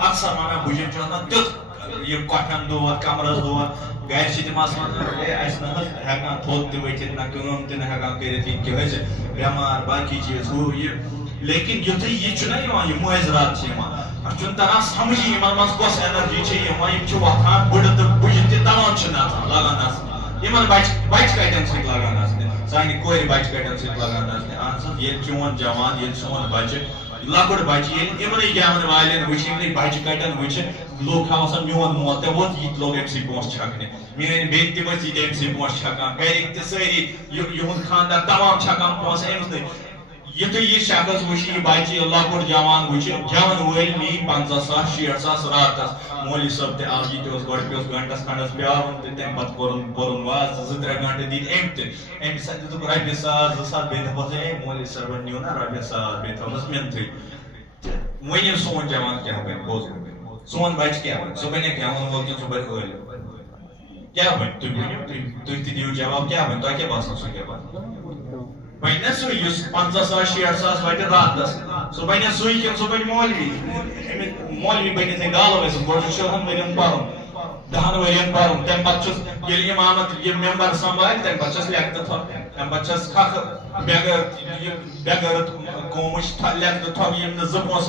اکثر ونان بجن تیُتھ یہ کۄٹھٮ۪ن دود کمرس دود گرِ چھِ تِم آسان اَسہِ نہ حظ ہٮ۪کان تھوٚد تہِ ؤتھِتھ نہ کٲم تہِ نہٕ ہٮ۪کان کٔرِتھ یہِ کیٛازِ بٮ۪مار باقٕے چیٖز ہُہ یہِ لیکن یُتھُے یہِ چھُنہ یِوان یہِ مٲنٛزرات چھِ یِوان اَسہِ چھُنہٕ تران سمجھی یِمن منٛز کۄس اٮ۪نرجی چھِ یِوان یِم چھِ وۄتھان بٕڈٕ تہٕ بٕجہِ تہِ تمام چھِ نژان لگان نژنہِ یِمن بچہِ کتٮ۪ن سۭتۍ لگان نژنہِ سانہِ کورِ بچہِ کتٮ۪ن سۭتۍ لگان نژنہِ اہن سا ییٚلہِ چون جوان ییٚلہِ سون بچہِ لۄکُٹ بچہِ ییٚلہِ یِمنٕے گٮ۪ون والٮ۪ن وٕچھِ یِمنٕے بچہِ کتٮ۪ن وٕچھِ لوٗکھ ہاوان سا میون مول ژےٚ ووت یہِ تہِ لوگ أمۍ سٕے پونٛسہٕ چھکنہِ میٲنۍ بیٚنہِ تہِ ؤژھ یہِ تہِ أمۍ سٕے پونٛسہٕ چھکان گرِکۍ تہِ سٲری یِہُنٛد خانٛدار تمام چھکان پونٛسہٕ أمۍ سٕے یُتھُے یہِ شخص وٕچھِ یہِ بچہِ یہِ لۄکُٹ جوان وٕچھِ گٮ۪ون وٲلۍ نی 50,000 60,000 راتس مولوی صٲب تہِ آو یہِ تہِ اوس گۄڈٕ پیوٚس گنٹس کھنڈس پیارُن تہٕ تمہِ پتہٕ پوٚرُن واز 2-3 گنٹہٕ دِتۍ أمۍ تہِ أمۍ سۭتۍ دِتُکھ رۄپیہِ 1,000 2,000 بیٚیہِ دوٚپُس ہے مولوی صٲبن نیوٗ نا رۄپیہِ 1,000 بیٚیہِ تھوٚومَس مِنتھٕے وۄنۍ سون جوان کیٛاہ بنہِ پوٚز سون بچہِ کیٛاہ بنہِ سُہ بنہِ گٮ۪ون وول کِنہٕ سُہ بنہِ عٲلِم کیٛاہ بنہِ تُہۍ ؤنِو تُہۍ تہِ دِیِو جواب کیٛاہ بنہِ تۄہہِ کیٛاہ باسان سُہ کیٛاہ بنہِ بنہِ نا سُے یُس 50,000 60,000 واتہِ راتس سُہ بنہِ سُے کِنہٕ سُہ بنہِ مولوی مولوی بنہِ ژےٚ گالہٕ ٲسِتھ گۄڈٕ چھُ 6 ؤرین پرُن 10 ؤرین پرُن تمہِ پتہٕ چھُس ییٚلہِ اِمامت یہِ ممبر سنبھالہِ تمہِ پتہٕ چھس لیٚکھتہٕ تھاوٕنۍ تمہِ پتہٕ چھس کھکھٕ بےٚ غٲرت قومٕچ لیٚکھتہٕ تھاوٕنۍ یِم نہٕ 2 پونٛسہٕ